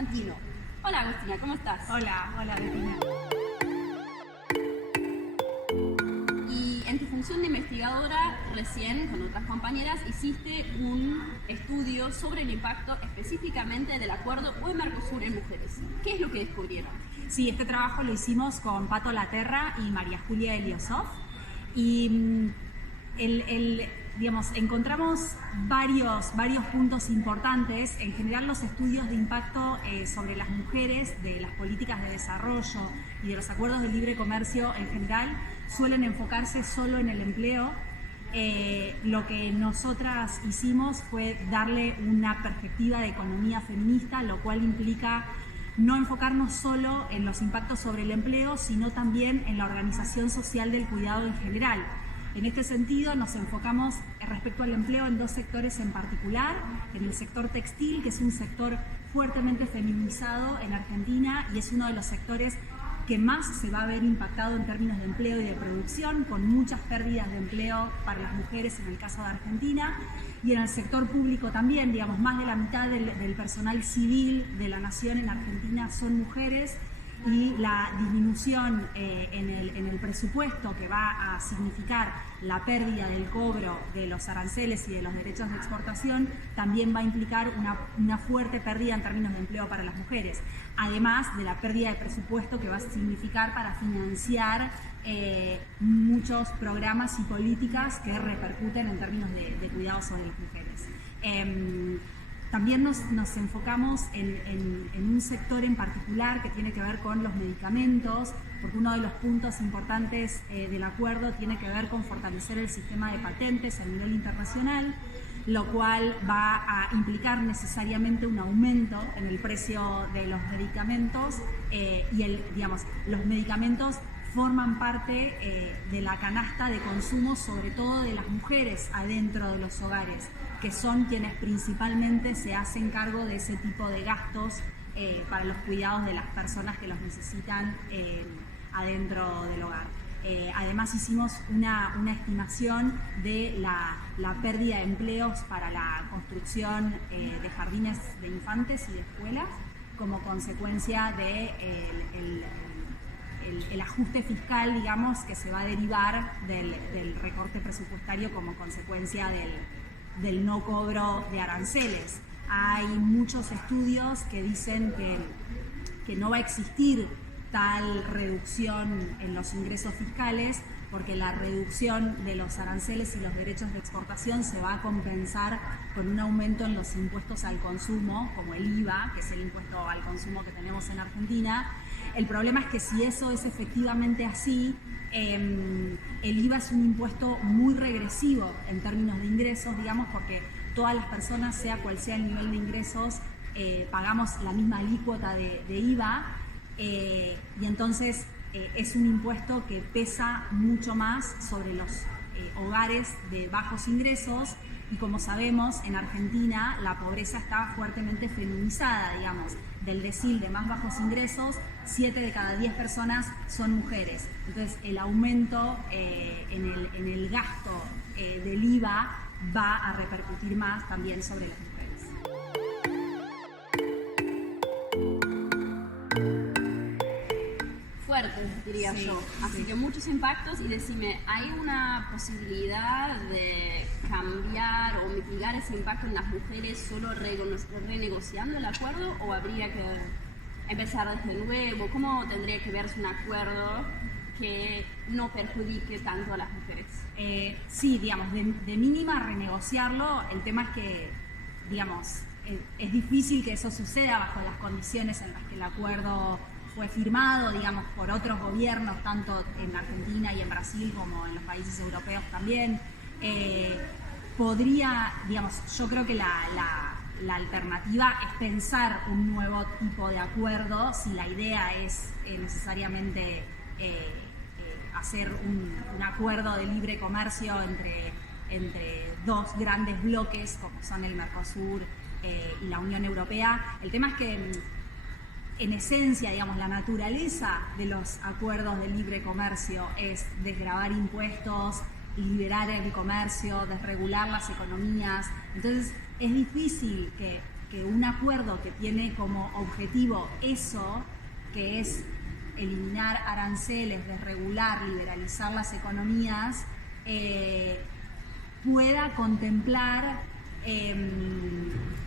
Santino. Hola Agustina, ¿cómo estás? Hola Bettina. Y en tu función de investigadora, recién con otras compañeras hiciste un estudio sobre el impacto específicamente del acuerdo UE-Mercosur en mujeres. ¿Qué es lo que descubrieron? Sí, este trabajo lo hicimos con Pato Laterra y María Julia Eliosov y encontramos varios puntos importantes. En general, los estudios de impacto sobre las mujeres, de las políticas de desarrollo y de los acuerdos de libre comercio en general suelen enfocarse solo en el empleo. Lo que nosotras hicimos fue darle una perspectiva de economía feminista, lo cual implica no enfocarnos solo en los impactos sobre el empleo, sino también en la organización social del cuidado en general. En este sentido, nos enfocamos respecto al empleo en dos sectores en particular: en el sector textil, que es un sector fuertemente feminizado en Argentina y es uno de los sectores que más se va a ver impactado en términos de empleo y de producción, con muchas pérdidas de empleo para las mujeres en el caso de Argentina, y en el sector público también, más de la mitad del personal civil de la nación en Argentina son mujeres, y la disminución en el presupuesto, que va a significar la pérdida del cobro de los aranceles y de los derechos de exportación, también va a implicar una fuerte pérdida en términos de empleo para las mujeres, además de la pérdida de presupuesto que va a significar para financiar muchos programas y políticas que repercuten en términos de cuidado sobre las mujeres. También nos enfocamos en un sector en particular que tiene que ver con los medicamentos, porque uno de los puntos importantes del acuerdo tiene que ver con fortalecer el sistema de patentes a nivel internacional, lo cual va a implicar necesariamente un aumento en el precio de los medicamentos los medicamentos forman parte de la canasta de consumo, sobre todo de las mujeres adentro de los hogares, que son quienes principalmente se hacen cargo de ese tipo de gastos para los cuidados de las personas que los necesitan adentro del hogar. Además hicimos una estimación de la pérdida de empleos para la construcción de jardines de infantes y de escuelas como consecuencia de el ajuste fiscal, que se va a derivar del recorte presupuestario como consecuencia del no cobro de aranceles. Hay muchos estudios que dicen que no va a existir tal reducción en los ingresos fiscales, porque la reducción de los aranceles y los derechos de exportación se va a compensar con un aumento en los impuestos al consumo, como el IVA, que es el impuesto al consumo que tenemos en Argentina. El problema es que si eso es efectivamente así, el IVA es un impuesto muy regresivo en términos de ingresos, porque todas las personas, sea cual sea el nivel de ingresos, pagamos la misma alícuota de IVA, y entonces es un impuesto que pesa mucho más sobre los hogares de bajos ingresos, y como sabemos, en Argentina la pobreza está fuertemente feminizada, del decil de más bajos ingresos, 7 de cada 10 personas son mujeres. Entonces el aumento en el gasto del IVA va a repercutir más también sobre las mujeres. Fuertes, diría Sí, yo. Así sí. que muchos impactos, y decime, ¿hay una posibilidad de cambiar o mitigar ese impacto en las mujeres solo renegociando el acuerdo, o habría que empezar desde nuevo? ¿Cómo tendría que verse un acuerdo que no perjudique tanto a las mujeres? Sí, de mínima renegociarlo. El tema es que, es difícil que eso suceda bajo las condiciones en las que el acuerdo fue firmado, por otros gobiernos, tanto en Argentina y en Brasil como en los países europeos también. Yo creo que la alternativa es pensar un nuevo tipo de acuerdo, si la idea es necesariamente hacer un acuerdo de libre comercio entre dos grandes bloques como son el Mercosur y la Unión Europea. El tema es que en esencia, la naturaleza de los acuerdos de libre comercio es desgravar impuestos, liberar el comercio, desregular las economías. Entonces es difícil que que un acuerdo que tiene como objetivo eso, que es eliminar aranceles, desregular, liberalizar las economías, pueda contemplar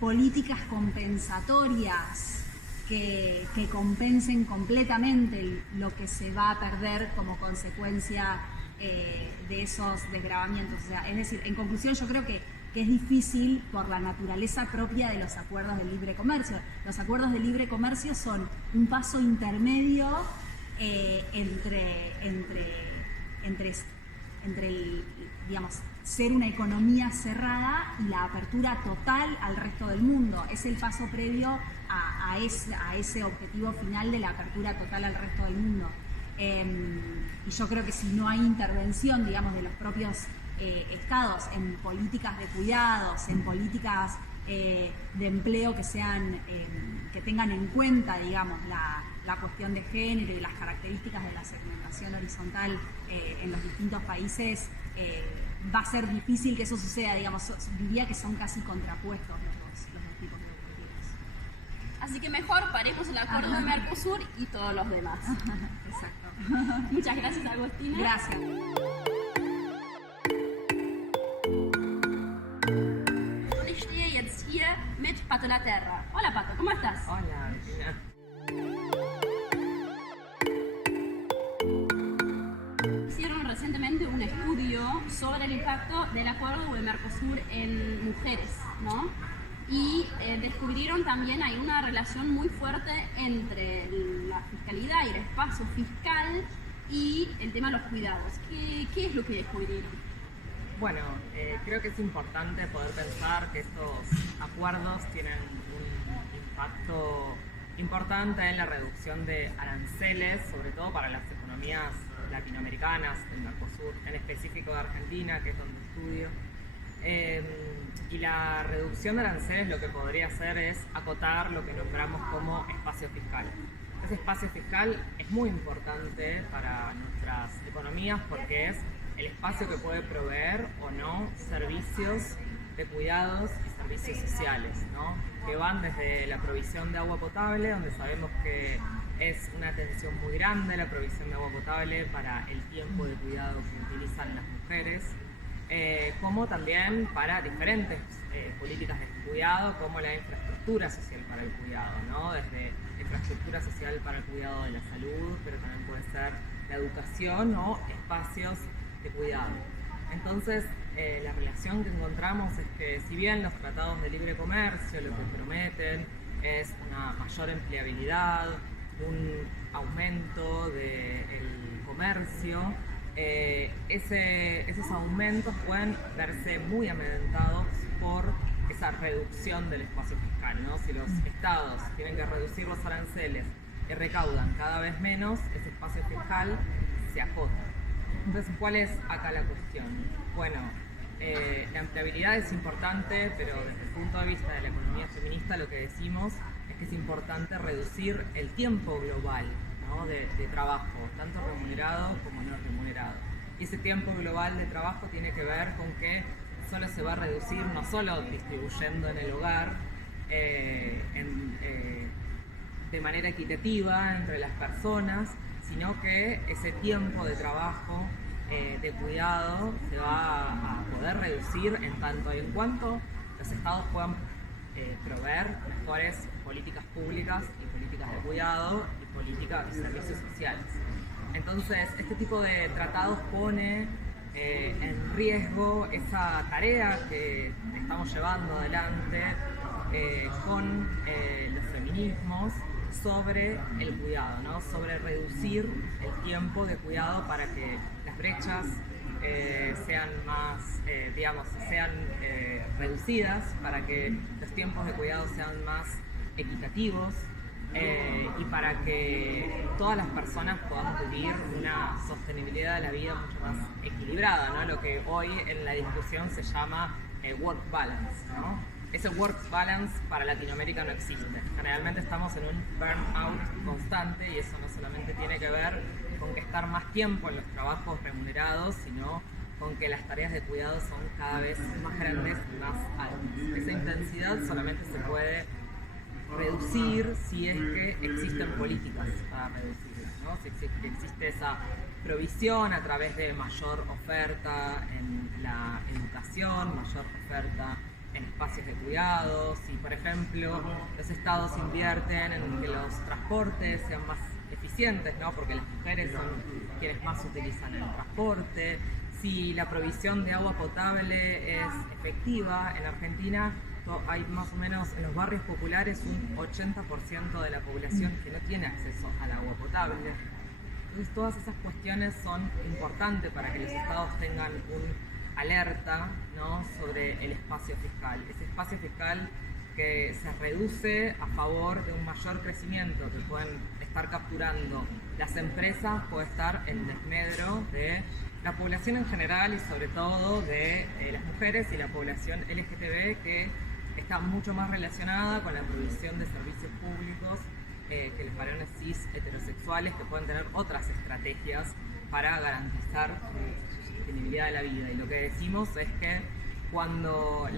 políticas compensatorias que compensen completamente lo que se va a perder como consecuencia de esos desgravamientos. O sea, es decir, en conclusión, yo creo que es difícil por la naturaleza propia de los acuerdos de libre comercio. Los acuerdos de libre comercio son un paso intermedio entre el, digamos, ser una economía cerrada y la apertura total al resto del mundo. Es el paso previo a ese objetivo final de la apertura total al resto del mundo. Y yo creo que si no hay intervención, digamos, de los propios estados en políticas de cuidados, en políticas de empleo que tengan en cuenta, digamos, la cuestión de género y las características de la segmentación horizontal en los distintos países, va a ser difícil que eso suceda, digamos, diría que son casi contrapuestos los dos tipos de objetivos. Así que mejor paremos el acuerdo de Mercosur y todos los demás. Exacto. Muchas gracias, Agostina. Gracias. Ich stehe jetzt hier mit Pato Laterra. Hola, Pato, ¿cómo estás? Hola, Argentina. Hicieron recientemente un estudio sobre el impacto del acuerdo de Mercosur en mujeres, ¿no? Y descubrieron también hay una relación muy fuerte entre la fiscalidad y el espacio fiscal y el tema de los cuidados. ¿Qué es lo que descubrieron? Bueno, creo que es importante poder pensar que estos acuerdos tienen un impacto importante en la reducción de aranceles, sobre todo para las economías latinoamericanas, del Mercosur, en específico de Argentina, que es donde estudio. Y la reducción de aranceles lo que podría hacer es acotar lo que nombramos como espacio fiscal. Ese espacio fiscal es muy importante para nuestras economías porque es el espacio que puede proveer o no servicios de cuidados y servicios sociales, ¿no? Que van desde la provisión de agua potable, donde sabemos que es una atención muy grande la provisión de agua potable para el tiempo de cuidado que utilizan las mujeres, como también para diferentes políticas de cuidado, como la infraestructura social para el cuidado, ¿no? Desde infraestructura social para el cuidado de la salud, pero también puede ser la educación o espacios de cuidado. Entonces, la relación que encontramos es que si bien los tratados de libre comercio lo que prometen es una mayor empleabilidad, un aumento del comercio, esos aumentos pueden verse muy amedrentados por esa reducción del espacio fiscal, ¿no? Si los estados tienen que reducir los aranceles y recaudan cada vez menos, ese espacio fiscal se acota. Entonces, ¿cuál es acá la cuestión? Bueno, la empleabilidad es importante, pero desde el punto de vista de la economía feminista lo que decimos es que es importante reducir el tiempo global, ¿no? de trabajo, tanto remunerado como no remunerado. Y ese tiempo global de trabajo tiene que ver con que solo se va a reducir, no solo distribuyendo en el hogar, de manera equitativa entre las personas, sino que ese tiempo de trabajo, de cuidado, se va a poder reducir en tanto y en cuanto los estados puedan proveer mejores políticas públicas y políticas de cuidado y políticas de servicios sociales. Entonces, este tipo de tratados pone en riesgo esa tarea que estamos llevando adelante con los feminismos sobre el cuidado, ¿no? Sobre reducir el tiempo de cuidado para que las brechas sean más, sean reducidas, para que los tiempos de cuidado sean más equitativos y para que todas las personas podamos vivir una sostenibilidad de la vida mucho más equilibrada, ¿no? Lo que hoy en la discusión se llama work balance, ¿no? Ese work balance para Latinoamérica no existe. Generalmente estamos en un burnout constante y eso no solamente tiene que ver con que estar más tiempo en los trabajos remunerados, sino con que las tareas de cuidado son cada vez más grandes y más altas. Esa intensidad solamente se puede reducir si es que existen políticas para reducirla, ¿no? Si existe esa provisión a través de mayor oferta en la educación, mayor oferta en espacios de cuidado, si por ejemplo los estados invierten en que los transportes sean más eficientes, ¿no? Porque las mujeres son quienes más utilizan el transporte, si la provisión de agua potable es efectiva. En Argentina hay más o menos en los barrios populares un 80% de la población que no tiene acceso al agua potable. Entonces todas esas cuestiones son importantes para que los estados tengan un alerta, ¿no? Sobre el espacio fiscal. Ese espacio fiscal que se reduce a favor de un mayor crecimiento que pueden estar capturando las empresas, puede estar en desmedro de la población en general y sobre todo de las mujeres y la población LGTB, que está mucho más relacionada con la provisión de servicios públicos que los varones cis heterosexuales, que pueden tener otras estrategias para garantizar su sostenibilidad de la vida. Y lo que decimos es que cuando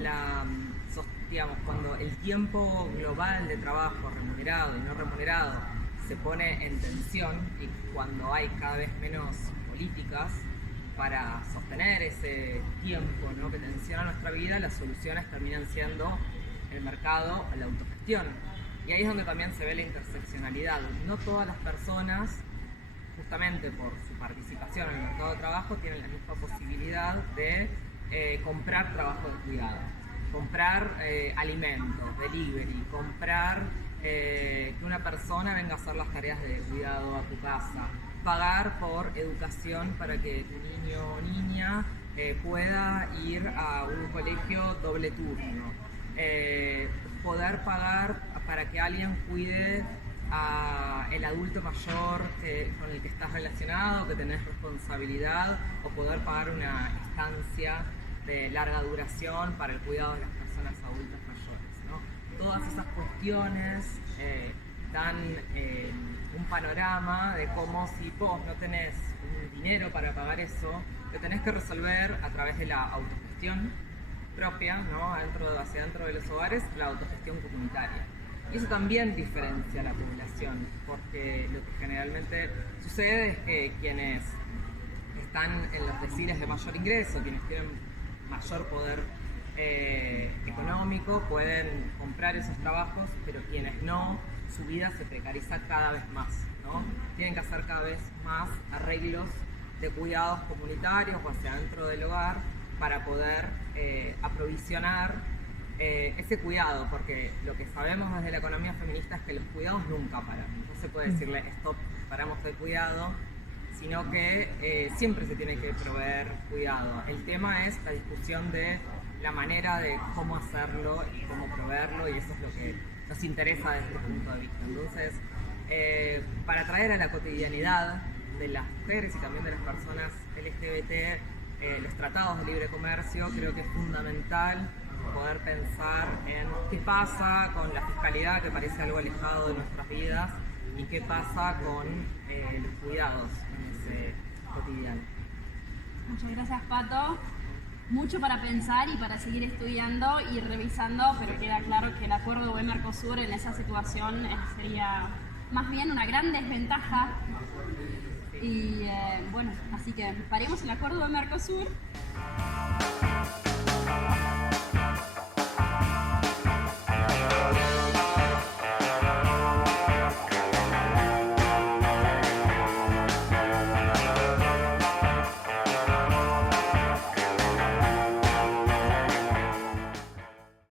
cuando el tiempo global de trabajo remunerado y no remunerado se pone en tensión, y cuando hay cada vez menos políticas para sostener ese tiempo, ¿no? que tensiona nuestra vida, las soluciones terminan siendo el mercado, la autogestión. Y ahí es donde también se ve la interseccionalidad. No todas las personas, justamente por su participación en el mercado de trabajo, tienen la misma posibilidad de comprar trabajo de cuidado, comprar alimentos, delivery, comprar que una persona venga a hacer las tareas de cuidado a tu casa, pagar por educación para que tu niño o niña pueda ir a un colegio doble turno, poder pagar para que alguien cuide a el adulto mayor con el que estás relacionado, que tenés responsabilidad, o poder pagar una estancia de larga duración para el cuidado de las personas adultas mayores, ¿no? Todas esas cuestiones dan un panorama de cómo, si vos no tenés dinero para pagar eso, lo tenés que resolver a través de la autogestión propia, ¿no? Hacia dentro de los hogares, la autogestión comunitaria. Y eso también diferencia a la población, porque lo que generalmente sucede es que quienes están en los deciles de mayor ingreso, quienes tienen mayor poder económico, pueden comprar esos trabajos, pero quienes no, su vida se precariza cada vez más, ¿no? Tienen que hacer cada vez más arreglos de cuidados comunitarios o hacia dentro del hogar para poder aprovisionar ese cuidado, porque lo que sabemos desde la economía feminista es que los cuidados nunca paran. No se puede decirle stop, paramos el cuidado, sino que siempre se tiene que proveer cuidado. El tema es la discusión de la manera de cómo hacerlo y cómo proveerlo, y eso es lo que nos interesa desde este punto de vista. Entonces, para traer a la cotidianidad de las mujeres y también de las personas LGBT los tratados de libre comercio, creo que es fundamental poder pensar en qué pasa con la fiscalidad, que parece algo alejado de nuestras vidas, y qué pasa con los cuidados en ese cotidiano. Muchas gracias, Pato. Mucho para pensar y para seguir estudiando y revisando, pero queda claro que el acuerdo UE-Mercosur en esa situación sería más bien una gran desventaja. Y bueno, así que paremos el acuerdo UE-Mercosur.